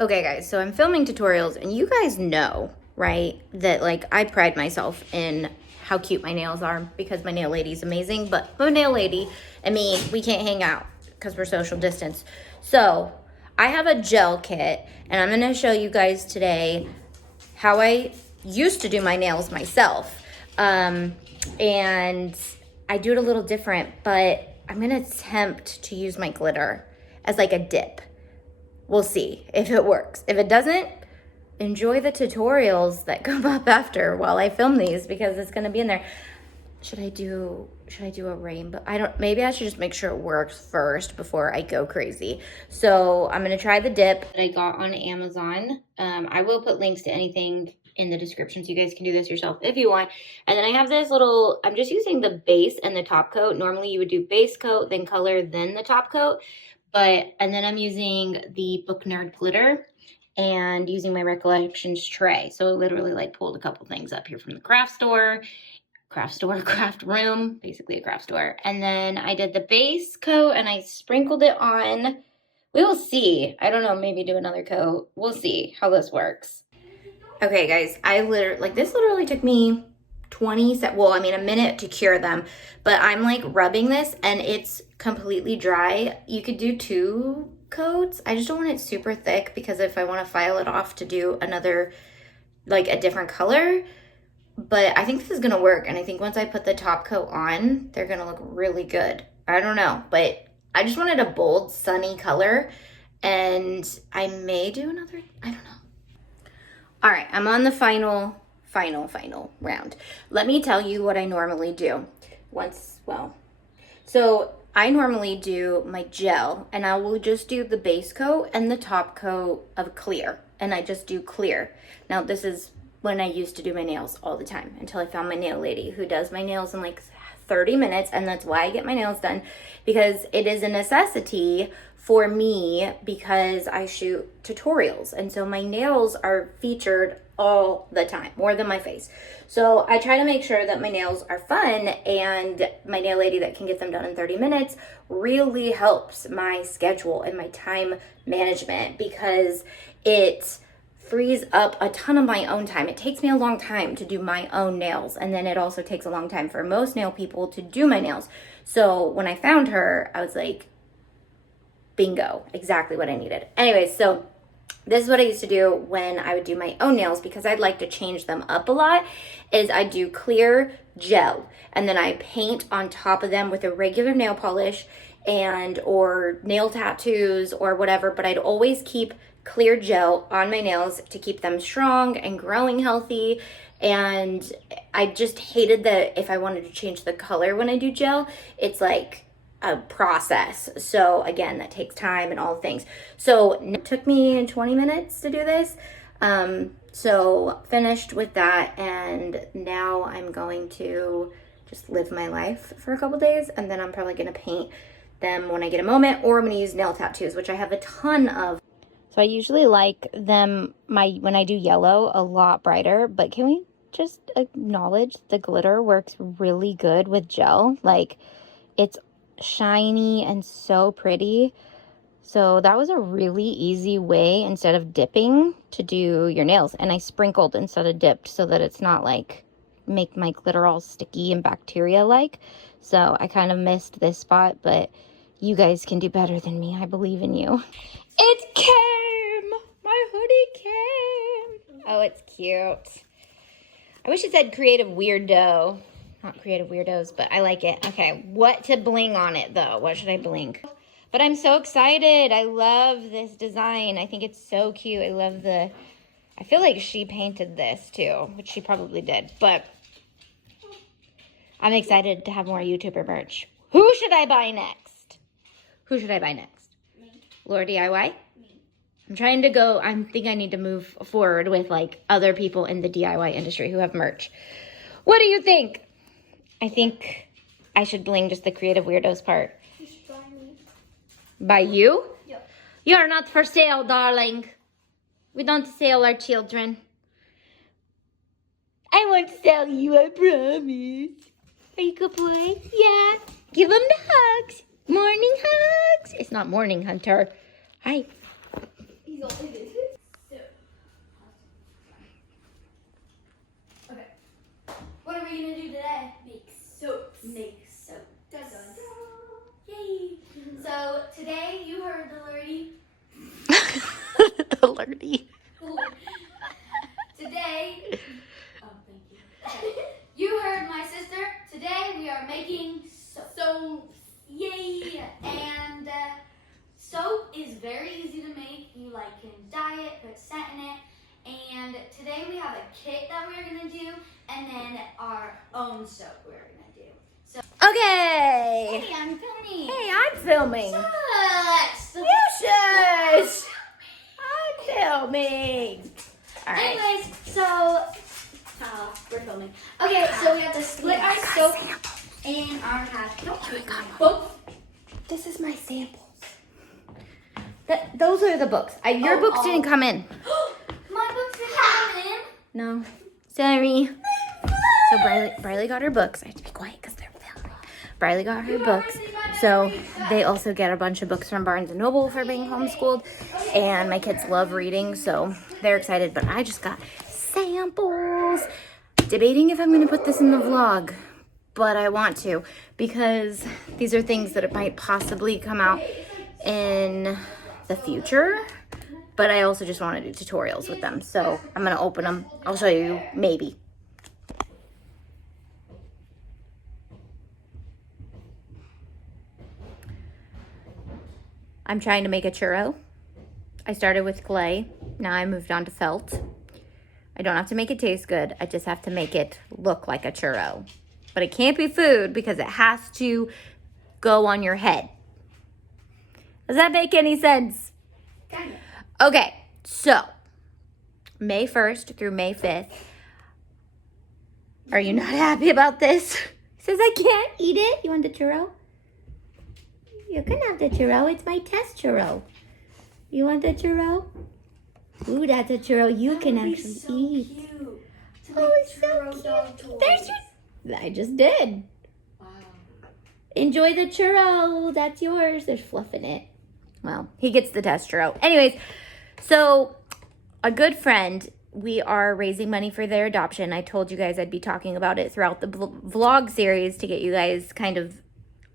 Okay guys, so I'm filming tutorials and you guys know, right, that like I pride myself in how cute my nails are because my nail lady's amazing, but my nail lady and me, we can't hang out because we're social distance. So I have a gel kit and I'm gonna show you guys today how I used to do my nails myself. And I do it a little different, but I'm gonna attempt to use my glitter as like a dip. We'll see if it works. If it doesn't, enjoy the tutorials that come up after while I film these because it's gonna be in there. Should I do a rainbow? Maybe I should just make sure it works first before I go crazy. So I'm gonna try the dip that I got on Amazon. I will put links to anything in the description so you guys can do this yourself if you want. And then I have this little, I'm just using the base and the top coat. Normally you would do base coat, then color, then the top coat. And then I'm using the Book Nerd glitter and using my Recollections tray. So I literally like pulled a couple things up here from the craft room, basically a craft store. And then I did the base coat and I sprinkled it on. We will see. I don't know, maybe do another coat. We'll see how this works. Okay guys, this literally took me 20 seconds, well, I mean a minute to cure them, but I'm like rubbing this and it's completely dry. You could do 2 coats. I just don't want it super thick because if I want to file it off to do another, like a different color, but I think this is gonna work. And I think once I put the top coat on, they're gonna look really good. I don't know, but I just wanted a bold, sunny color and I may do another, I don't know. All right, I'm on the final round. Let me tell you what I normally do. So I normally do my gel and I will just do the base coat and the top coat of clear. And I just do clear. Now this is when I used to do my nails all the time until I found my nail lady who does my nails in like 30 minutes. And that's why I get my nails done, because it is a necessity for me because I shoot tutorials. And so my nails are featured all the time, more than my face. So I try to make sure that my nails are fun, and my nail lady that can get them done in 30 minutes really helps my schedule and my time management because it frees up a ton of my own time. It takes me a long time to do my own nails, and then it also takes a long time for most nail people to do my nails. So when I found her, I was like, bingo, exactly what I needed. Anyways, so this is what I used to do when I would do my own nails because I'd like to change them up a lot, is I do clear gel and then I paint on top of them with a regular nail polish or nail tattoos or whatever, but I'd always keep clear gel on my nails to keep them strong and growing healthy. And I just hated that if I wanted to change the color when I do gel, it's like a process. So again, that takes time and all the things. So it took me 20 minutes to do this. So finished with that, and now I'm going to just live my life for a couple days, and then I'm probably gonna paint them when I get a moment, or I'm gonna use nail tattoos, which I have a ton of. So I usually like them, when I do yellow, a lot brighter, but can we just acknowledge the glitter works really good with gel? Like, it's shiny and so pretty. So that was a really easy way, instead of dipping, to do your nails. And I sprinkled instead of dipped so that it's not like make my glitter all sticky and bacteria like. So I kind of missed this spot, but you guys can do better than me. I believe in you. It came! My hoodie came! Oh, it's cute. I wish it said creative weirdo. Not creative weirdos, but I like it. Okay, what to bling on it though? What should I bling? But I'm so excited. I love this design. I think it's so cute. I feel like she painted this too, which she probably did, but I'm excited to have more YouTuber merch. Who should I buy next? Who should I buy next? Me. Laura DIY? Me. I'm trying to go, I think I need to move forward with like other people in the DIY industry who have merch. What do you think? I think I should bling just the creative weirdos part. You should buy me. By you? Yep. You are not for sale, darling. We don't sell our children. I won't sell you, I promise. Are you a good boy? Yeah. Give him the hugs. Morning hugs. It's not morning, Hunter. Hi. He's all, like can dye it, put scent in it. And today we have a kit that we're gonna do, and then our own soap we're gonna do. So Okay. hey, I'm filming. Hey, I'm filming. Shush. You shush. I'm filming. All right. Anyways, so we're filming. Okay, so we have to split our soap and our half. Books. This is my samples. Those are the books. Your books didn't come in. My books didn't come in. No. Sorry. So Briley got her books. I have to be quiet because they're filming. Briley got her books. So they also get a bunch of books from Barnes & Noble for being homeschooled. And my kids love reading, so they're excited. But I just got samples. Debating if I'm going to put this in the vlog. But I want to because these are things that might possibly come out in the future. But I also just want to do tutorials with them. So I'm going to open them. I'll show you maybe. I'm trying to make a churro. I started with clay. Now I moved on to felt. I don't have to make it taste good. I just have to make it look like a churro. But it can't be food because it has to go on your head. Does that make any sense? Kind of. Okay, so May 1st through May 5th. Are you not happy about this? He says I can't eat it. You want the churro? You can have the churro. It's my test churro. You want the churro? Ooh, that's a churro you can actually eat. Cute. Oh, it's so cute. There's your... I just did. Wow. Enjoy the churro. That's yours. There's fluff in it. Well, he gets the test churro. Anyways, so a good friend, we are raising money for their adoption. I told you guys I'd be talking about it throughout the vlog series to get you guys kind of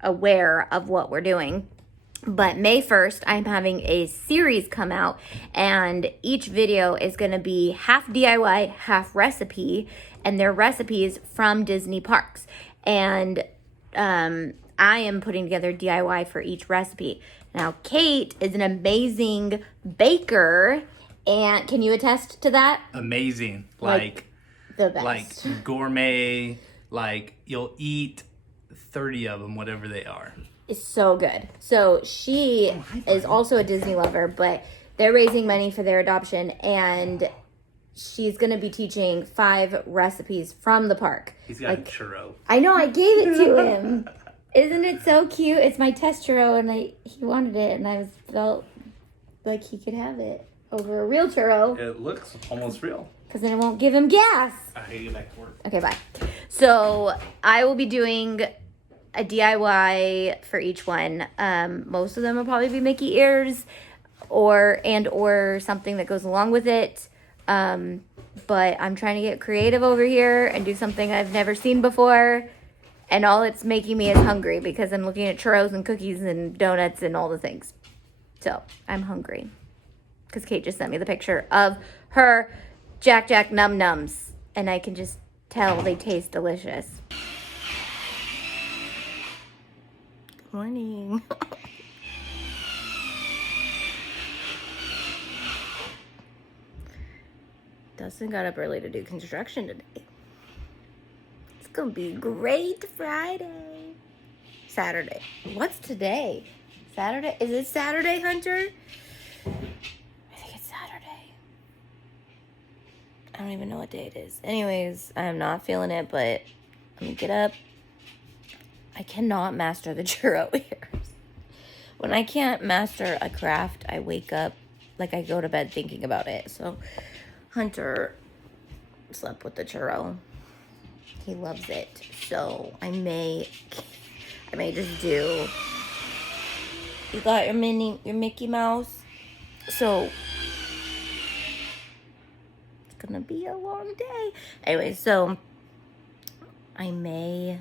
aware of what we're doing. But May 1st, I'm having a series come out, and each video is going to be half DIY, half recipe, and they're recipes from Disney parks. And I am putting together DIY for each recipe. Now, Kate is an amazing baker, and can you attest to that? Amazing. Like the best. Like gourmet, like you'll eat 30 of them, whatever they are. Is so good. So she is also a Disney lover, but they're raising money for their adoption, and she's going to be teaching 5 recipes from the park. He's got a churro. I know, I gave it to him. Isn't it so cute? It's my test churro, and he wanted it, and I felt like he could have it over a real churro. It looks almost real. Because then it won't give him gas. I hate to get back to work. Okay, bye. So I will be doing a DIY for each one. Most of them will probably be Mickey ears or something that goes along with it. But I'm trying to get creative over here and do something I've never seen before. And all it's making me is hungry because I'm looking at churros and cookies and donuts and all the things. So I'm hungry because Kate just sent me the picture of her Jack Num Nums, and I can just tell they taste delicious. Good morning. Dustin got up early to do construction today. It's gonna be a great Friday. Saturday. What's today? Saturday? Is it Saturday, Hunter? I think it's Saturday. I don't even know what day it is. Anyways, I'm not feeling it, but let me get up. I cannot master the churro ears. When I can't master a craft, I wake up, like I go to bed thinking about it. So Hunter slept with the churro. He loves it. So I may just do, you got your Mickey Mouse. So it's gonna be a long day. Anyway, so I may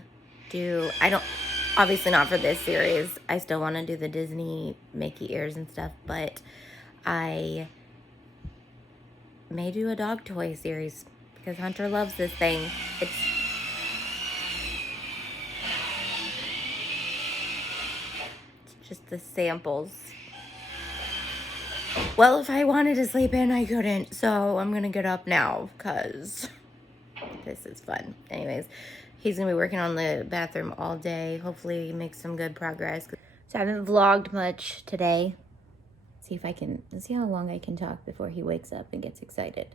do, obviously not for this series. I still want to do the Disney Mickey ears and stuff, but I may do a dog toy series because Hunter loves this thing. It's just the samples. Well, if I wanted to sleep in, I couldn't. So I'm gonna get up now because this is fun. Anyways, he's gonna be working on the bathroom all day. Hopefully make some good progress. So I haven't vlogged much today. Let's see how long I can talk before he wakes up and gets excited.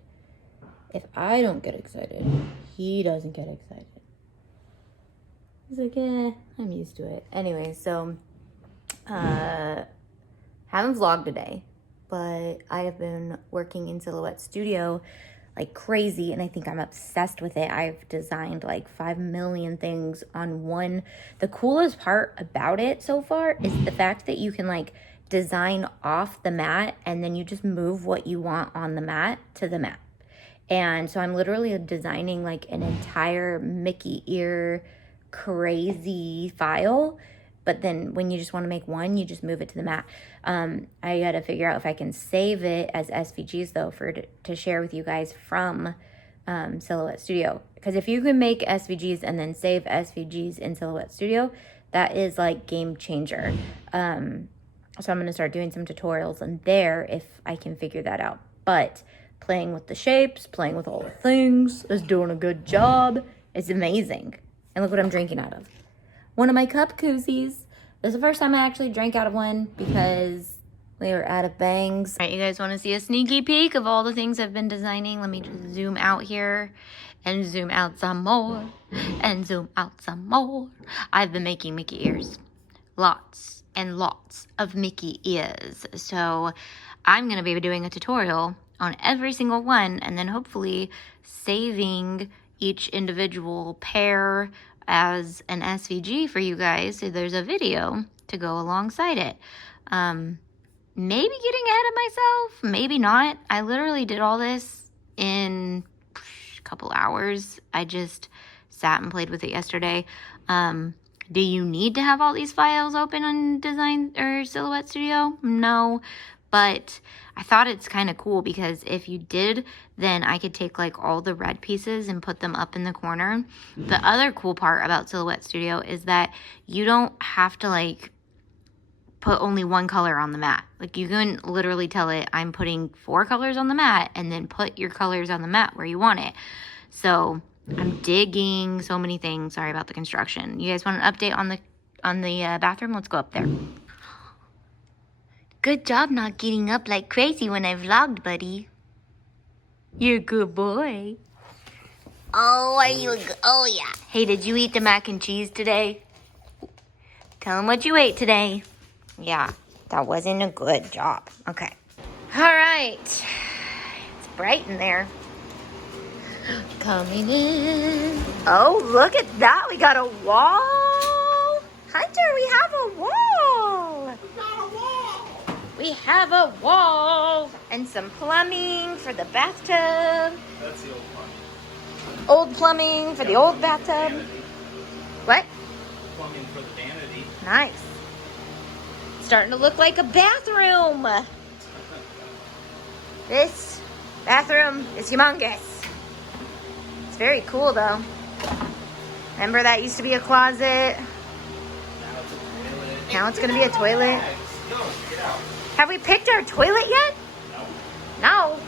If I don't get excited, he doesn't get excited. He's like, I'm used to it. Anyway, so haven't vlogged today, but I have been working in Silhouette Studio like crazy, and I think I'm obsessed with it. I've designed like 5 million things on one. The coolest part about it so far is the fact that you can like design off the mat and then you just move what you want on the mat to the mat. And so I'm literally designing like an entire Mickey ear crazy file, but then when you just want to make one, you just move it to the mat. I gotta figure out if I can save it as SVGs though to share with you guys from Silhouette Studio, because if you can make SVGs and then save SVGs in Silhouette Studio, that is like game changer. So I'm gonna start doing some tutorials in there if I can figure that out. But playing with the shapes, playing with all the things, is doing a good job. It's amazing. And look what I'm drinking out of. One of my cup koozies. This is the first time I actually drank out of one because we were out of bangs. All right, you guys want to see a sneaky peek of all the things I've been designing? Let me just zoom out here and zoom out some more and zoom out some more. I've been making Mickey ears. Lots and lots of Mickey ears. So I'm going to be doing a tutorial on every single one and then hopefully saving each individual pair as an SVG for you guys, so there's a video to go alongside it. Maybe getting ahead of myself, maybe not. I literally did all this in a couple hours. I just sat and played with it yesterday. Do you need to have all these files open on Design or Silhouette Studio? No, but I thought it's kind of cool because if you did, then I could take like all the red pieces and put them up in the corner. The other cool part about Silhouette Studio is that you don't have to like put only one color on the mat. Like you can literally tell it, I'm putting 4 colors on the mat, and then put your colors on the mat where you want it. So I'm digging so many things. Sorry about the construction. You guys want an update on the bathroom? Let's go up there. Good job not getting up like crazy when I vlogged, buddy. You're a good boy. Oh, are you oh yeah. Hey, did you eat the mac and cheese today? Tell them what you ate today. Yeah, that wasn't a good job. Okay. All right. It's bright in there. Coming in. Oh, look at that. We got a wall. Hunter, we have a wall. We have a wall and some plumbing for the bathtub. That's the old plumbing. Old plumbing for the old bathtub. What? Plumbing for the vanity. Nice. Starting to look like a bathroom. This bathroom is humongous. It's very cool though. Remember that used to be a closet? Now it's gonna be a toilet. Have we picked our toilet yet? No.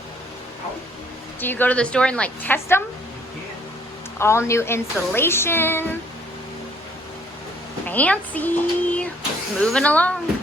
Do you go to the store and like test them? All new insulation. Fancy. Moving along.